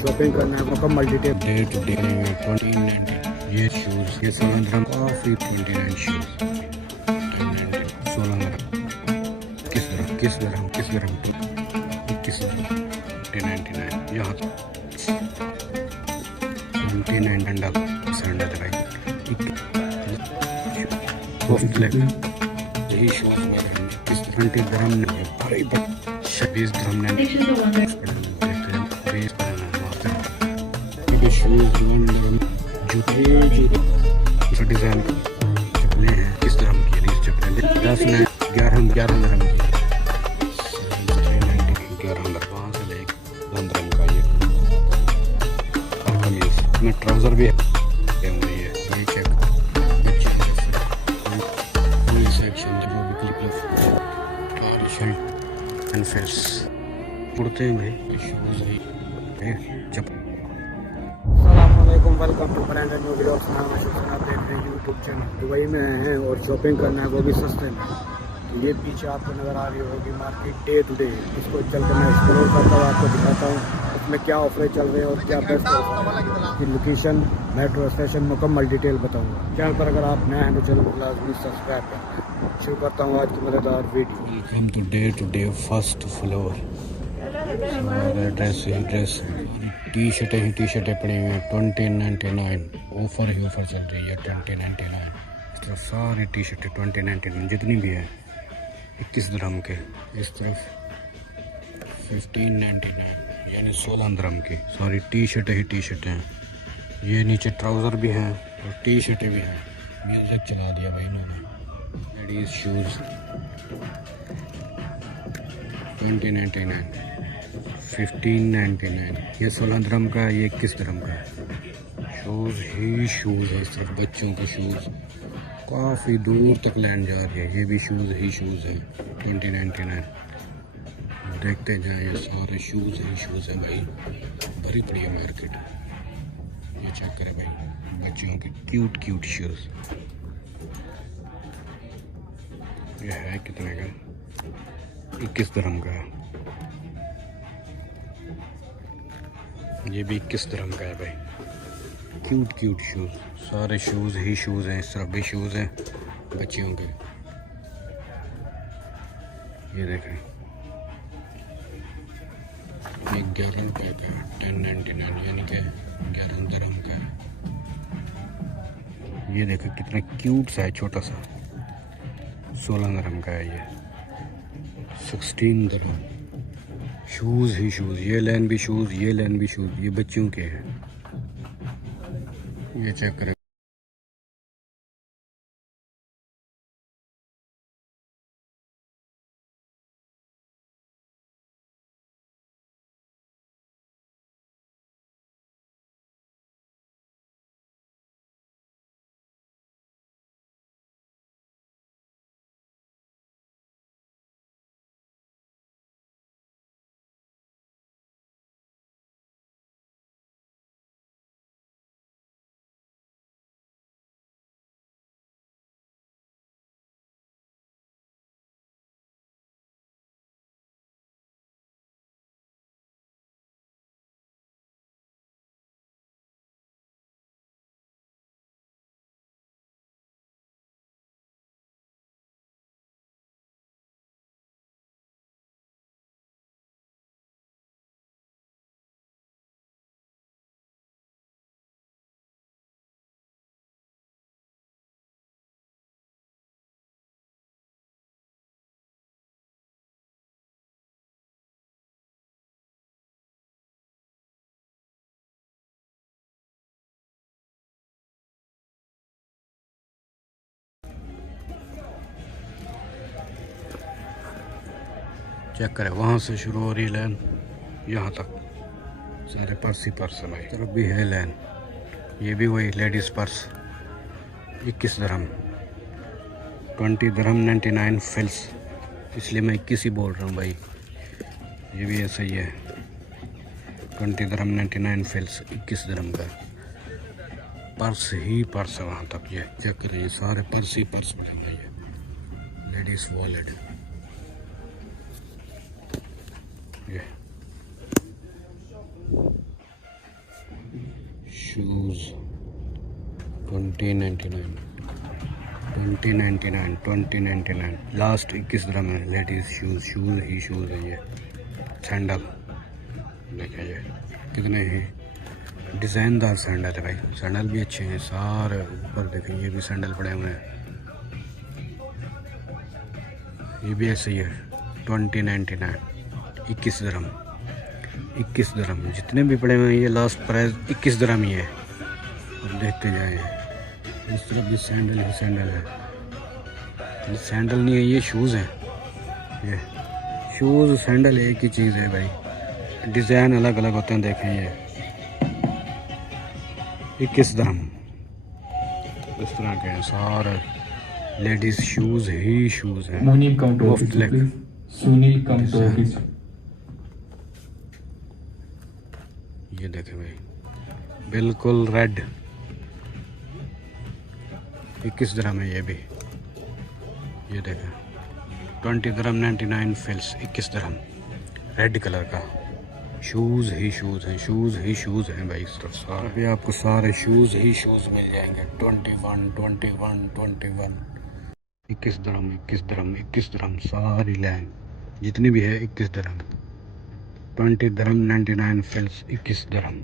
Shopping करना है मुकम्मल डिटेल डे टू डे 2019। ये शूज़ ये 16 dirham काफ़ी 29 शूज़ 16 dirham किस dirham 21 dirham 99 यहाँ 79 डंडा सैंडल भाई यही शूज़ में 20 dirham नहीं भाई 26 dirham ने शूज़ जूते डिज़ाइन चप्पलें हैं किस तरह की है चप्पलें 10 ने 11 dirham की 11 वहाँ से ले 15 का ये और कमीज में ट्राउज़र भी है ये चेक सेक्शन जो भी क्लिप शर्ट एंड फेस कुर्ते हैं भाई शूज़ है चप्पल। Welcome to brand new videos. नाम है शुभ, आप देख रहे हैं यूट्यूब चैनल। दुबई में हैं और शॉपिंग करना है वो भी सस्ते में। तो ये पीछे आपको नज़र आ रही होगी मार्केट डे टू डे। इसको चलकर मैं एक्सप्लोर करता हूँ, आपको दिखाता हूँ उसमें क्या ऑफर चल रहे हैं और क्या बेस्ट ऑफर की लोकेशन मेट्रो स्टेशन मुकम्मल डिटेल बताऊँगा। चैनल पर अगर आप नए हैं तो चैनल को लाजमी सब्सक्राइब करना है। शुरू करता हूँ आज की मज़ेदार video. Welcome to the first floor. Dress टी शर्टें पड़ी हुई हैं 2099 ऑफ़र चल रही है 2099। इस तरफ सारी टी शर्टें 2099 जितनी भी है 21 dirham के। इस तरफ 1599 यानी 16 dirham की सारी टी शर्टें हैं। ये नीचे ट्राउज़र भी हैं और टी शर्टें भी हैं। म्यूज़िक चला दिया भाई इन्होंने। लेडीज़ शूज़ 2099 1599 ये 16 dirham का, ये 21 dirham का। शूज़ है इस तरफ बच्चों के शूज़ काफ़ी दूर तक लैंड जा रही है। ये भी शूज़ है 2099। देखते जाएं ये सारे शूज़ हैं भाई, भरी पड़ी है मार्केट। ये चेक करें भाई बच्चों के क्यूट शूज़। ये है कितने का? 21 dirham का। ये भी 21 dirham का है भाई। क्यूट शूज़, सारे शूज़ हैं। इस तरफ भी शूज़ हैं बच्चियों के। ये देखें ये 11 रुपये का 1099 यानी कि 11 dirham का है। ये देखें कितना क्यूट सा है, छोटा सा 16 dirham का है। ये 16 dirham। शूज़ ये लाइन भी शूज़ ये बच्चों के हैं। ये चेक करें वहाँ से शुरू हो रही है लाइन यहाँ तक सारे पर्स है भाई। तरफ भी है लाइन। ये भी वही लेडीज़ पर्स 21 dirham 20 dirham 99 फिल्स, इसलिए मैं 21 ही बोल रहा हूँ भाई। ये भी ऐसा ही है 20 dirham 99 फिल्स 21 dirham का। पर्स है वहाँ तक। ये चेक करिए सारे पर्स पड़े हुए हैं। लेडीज़ वॉलेट ये शूज़ 2099 2099 2099 लास्ट 21 dirham है। लेडीज़ शूज़ ही शूज़ है। ये सैंडल देखें, ये कितने ही डिज़ाइनदार सैंडल है भाई। सैंडल भी अच्छे हैं सारे। ऊपर देखें, ये भी सैंडल पड़े हुए हैं। ये भी ऐसे ही है 2099 21 dirham 21 dirham। जितने भी पड़े हुए हैं ये लास्ट प्राइस 21 dirham ही है। अब देखते जाएं। इस तरफ भी सैंडल ही सैंडल है। ये सैंडल नहीं है, ये शूज़ हैं। ये शूज़ सैंडल एक ही चीज़ है भाई, डिज़ाइन अलग अलग होते हैं। देखें ये 21 dirham इस तरह के हैं सारे। लेडीज़ शूज़ ही शूज़ हैं। ये देखें भाई, बिल्कुल रेड 21 dirham है। ये भी ये देखें 20 dirham 99 फिल्स 21 dirham रेड कलर का। शूज़ ही शूज़ हैं, शूज़ ही शूज़ हैं भाई। इस तरफ सारे भी आपको सारे शूज़ ही शूज़ मिल जाएंगे। 21 dirham सारी लाइन जितनी भी है 21 dirham 20 dirham 99 फिल्स 21 dirham।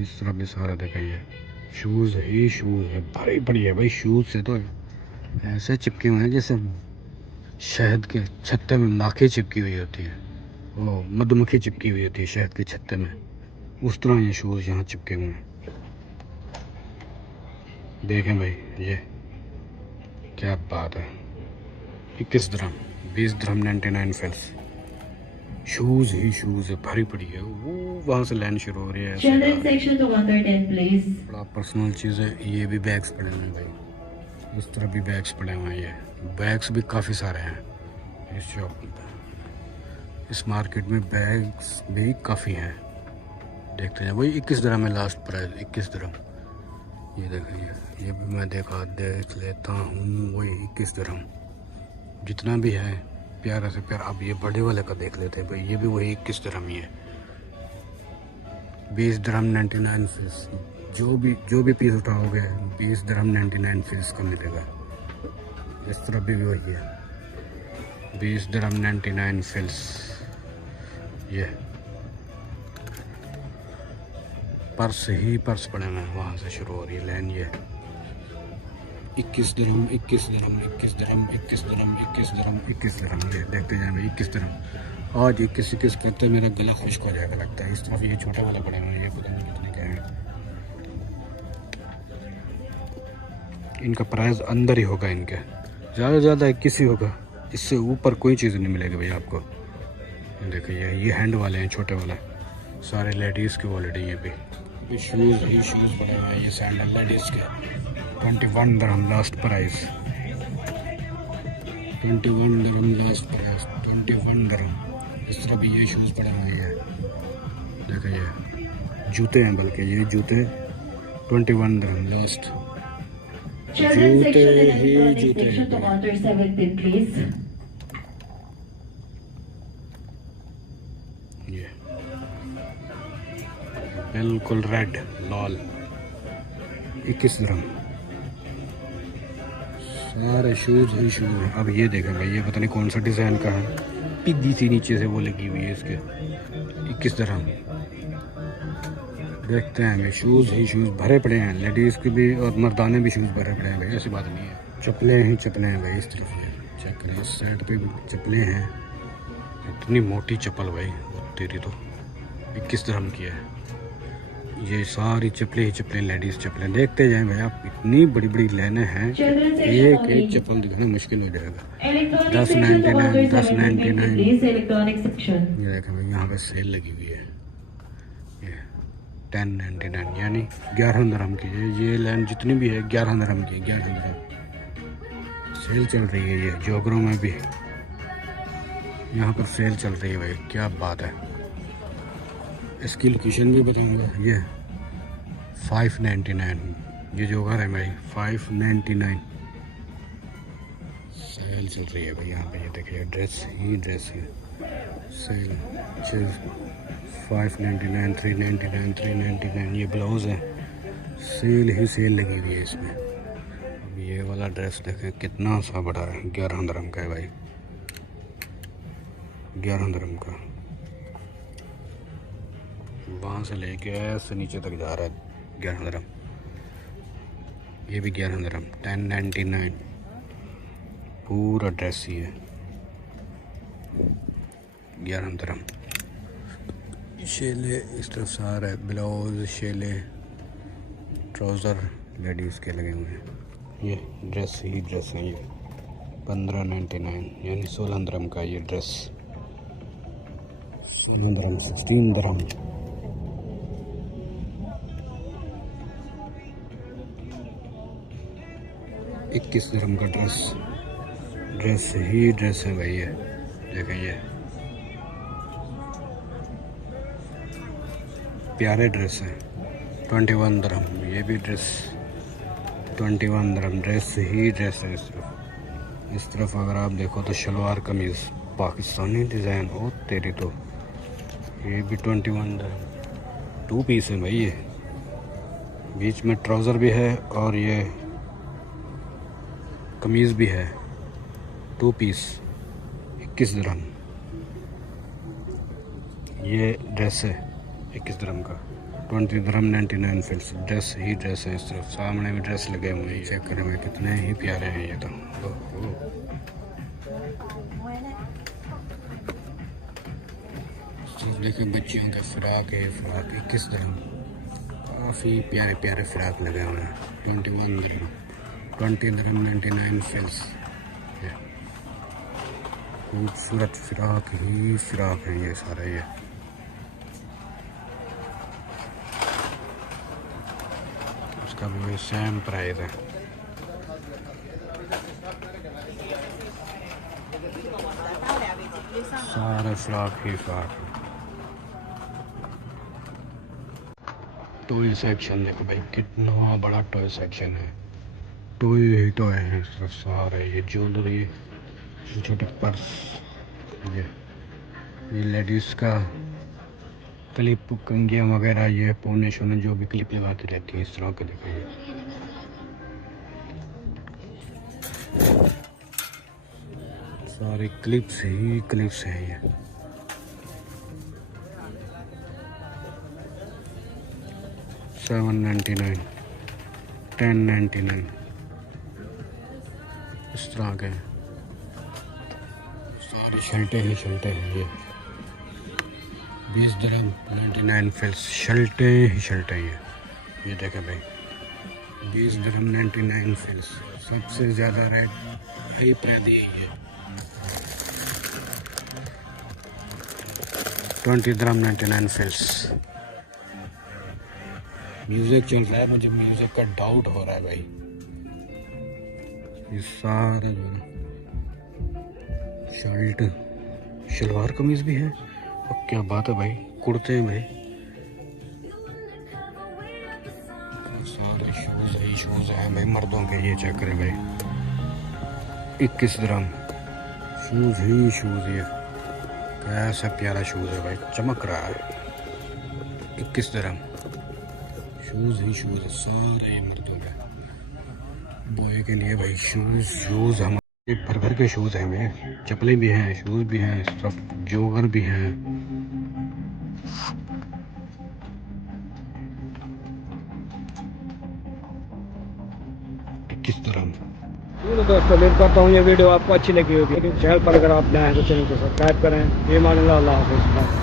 इस तरह भी सारा देखेंगे शूज़ ही शूज़ है। भारी बड़ी है भाई। शूज़ से तो ऐसे चिपके हुए हैं जैसे शहद के छत्ते में माखी चिपकी हुई होती है, वो मधुमक्खी चिपकी हुई होती है शहद के छत्ते में, उस तरह ये शूज़ यहाँ चिपके हुए हैं। देखें भाई, ये क्या बात है। 21 dirham 20 dirham 99 फिल्स। शूज़ ही शूज़ है, भारी पड़ी है। वो वहाँ से लाइन शुरू हो रही है। बड़ा पर्सनल चीज़ है। ये भी बैग्स पड़े हुए हैं भाई। इस तरह भी बैग्स पड़े हुए हैं। ये बैग्स भी काफ़ी सारे हैं इस शॉप में। इस मार्केट में बैग्स भी काफ़ी हैं। देखते हैं। वही 21 dirham है लास्ट प्राइस 21 dirham। ये देखें, ये भी मैं देख लेता हूँ। वही 21 dirham जितना भी है प्यारा से प्यारा। अब ये बड़े वाले का देख लेते हैं भाई। ये भी वही 21 dirham ही है। 20 dirham 99 फिल्स। जो भी पीस उठाओगे 20 dirham 99 फिल्स का मिलेगा। इस तरह भी वही है 20 dirham 99 फिल्स। ये पर्स ही पर्स पड़े हुए हैं। वहाँ से शुरू हो रही है लाइन। ये 21 dirham 21 dirham 21 dirham 21 dirham 21 dirham 21 dirham। ये देखते जाए भाई 21 dirham। आज 21 करते मेरा गला खुश्क हो जाएगा लगता है। इस तरफ ये छोटे वाले पड़े हुए हैं। ये पता नहीं कितने क्या है। इनका प्राइस अंदर ही होगा। इनके ज़्यादा से ज़्यादा 21 ही होगा। इससे ऊपर कोई चीज़ नहीं मिलेगी भाई आपको। देखिए ये हैंड वाले हैं, छोटे वाले सारे लेडीज़ के ऑलरेडी। ये भी शूज़ ही शूज़ पड़े हुए हैं। ये सैंडल लेडीज़ के 21 dirham last price 21 dirham last price 21 dirham। इस तरह भी ये शूज़ पड़े हुए हैं। देखिए ये जूते हैं, बल्कि ये जूते 21 dirham लास्ट। जूते ही जूते हैं। ये बिल्कुल रेड लाल 21 dirham सारे शूज़ ही शूज़ हैं। अब ये देखें भाई, ये पता नहीं कौन सा डिज़ाइन का है। पिग्गी सी नीचे से वो लगी हुई है इसके। 21 dirham। देखते हैं भाई, शूज़ ही शूज़ भरे पड़े हैं। लेडीज़ के भी और मर्दाने भी शूज़ भरे पड़े हैं भाई। ऐसी बात नहीं है। चप्पलें ही चप्पलें हैं भाई। इस तरफ ये चेक करें, इस साइड पे भी चप्पलें हैं। इतनी मोटी चप्पल भाई तेरी तो 21 dirham की है। ये सारी चप्पलें ही चप्पलें, लेडीज़ चप्पलें। देखते जाएं भाई आप, इतनी बड़ी बड़ी लाइनें हैं। एक चप्पल दिखाना मुश्किल हो जाएगा। 10.99 10.99। ये देखें भाई, यहाँ पे सेल लगी हुई है। ये 10.99 यानी 11 dirham की है। ये लाइन जितनी भी है 11 dirham की, 11 dirham सेल चल रही है। ये जोगरों में भी यहाँ पर सेल चल रही है भाई। क्या बात है। इसकी लोकेशन भी बताऊंगा। ये 5.99 ये जो घर है भाई 5.99 सेल चल रही है भाई यहाँ पे। ये देखिए ड्रेस ही ड्रेस है। सेल 599, 399, 399। ये ब्लाउज है, सेल ही सेल लगी हुई है इसमें। अब ये वाला ड्रेस देखें कितना सा बड़ा है, 11 दिरहम का है भाई, 11 दिरहम का। वहाँ से लेके ऐसे नीचे तक जा रहा है 11 दिरहम। ये भी 11 दिरहम, 1099। पूरा ड्रेस ही है 11 दिरहम। शेले इस तरफ से आ रहा है, ब्लाउज, शेले, ट्राउज़र लेडीज़ के लगे हुए हैं। ये ड्रेस ही ड्रेस है, ये 1599 यानी 16 दिरहम का ये ड्रेस। 16 दिरहम, 16 दिरहम। $21 दिरहम का ड्रेस। ड्रेस ही ड्रेस है भाई, ये देखें, ये प्यारे ड्रेस हैं। 21 दिरहम। ये भी ड्रेस 21 दिरहम। ड्रेस ही ड्रेस है। इस तरफ अगर आप देखो तो शलवार कमीज़ पाकिस्तानी डिज़ाइन, ओ तेरी तो, ये भी 21 दिरहम। 2 पीस है भाई, ये बीच में ट्राउज़र भी है और ये कमीज़ भी है। 2 पीस 21 दिरहम। ये ड्रेस है 21 दिरहम का। 20 दिरहम 99 फिल्स। ड्रेस ही ड्रेस है। इस तरफ सामने में ड्रेस लगे हुए हैं, चेक करें भाई कितने ही प्यारे हैं ये तो। देखें बच्चियों के फ्राक है, फ्राक 21 दिरहम। काफ़ी प्यारे प्यारे फ्राक लगे हुए हैं। 21 दिरहम। 20 दिरहम 99 फिल्स। खूबसूरत फ्राक ही फ्राक है ये सारे। ये उसका भी वही सेम प्राइस है। सारे फ्राक ही फ्राक है। टॉय सेक्शन देखो भाई, कितना बड़ा टॉय सेक्शन है। टॉय ही टॉय है सारे। ये ज्वेलरी, छोटे पर्स, ये लेडीज़ का क्लिप, कंगियाँ वगैरह, ये पौने शोने जो भी क्लिप लगाती रहती है, इस तरह के दिखाइए। सारे क्लिप्स ही क्लिप्स है ये। $799, $1099 इस तरह के सारी शर्टें ही शर्टें हैं। ये 20 दिरहम 99 फिल्स। शर्टें ही शर्टें ये देखें भाई, 20 दिरहम 99 फिल्स। सबसे ज़्यादा रेट हाई प्राइस ही है। 20 दिरहम 99 फिल्स। म्यूज़िक चल रहा है, मुझे म्यूज़िक का डाउट हो रहा है भाई। ये सारे शर्ट, शलवार कमीज़ भी है। और क्या बात है भाई, कुर्ते हैं भाई। सारे शूज़ ही शूज़ हैं भाई मर्दों के। ये चेक करें भाई, 21 दिरहम। शूज़ ही शूज़। ये कैसा प्यारा शूज़ है भाई, चमक रहा है। 21 दिरहम। शूज़ ही शूज़ है सारे मर्दों के। बॉय के लिए भाई शूज़ हमारे भर भर के शूज़ हैं भाई। चप्पलें भी हैं, शूज़ भी हैं, सब जोगर भी हैं। किस तरह तो दोस्तों उम्मीद करता हूँ ये वीडियो आपको अच्छी लगी होगी। चैनल पर अगर आप नए हैं तो चैनल को सब्सक्राइब करें। ये मान अल्लाह हाफ़िज़।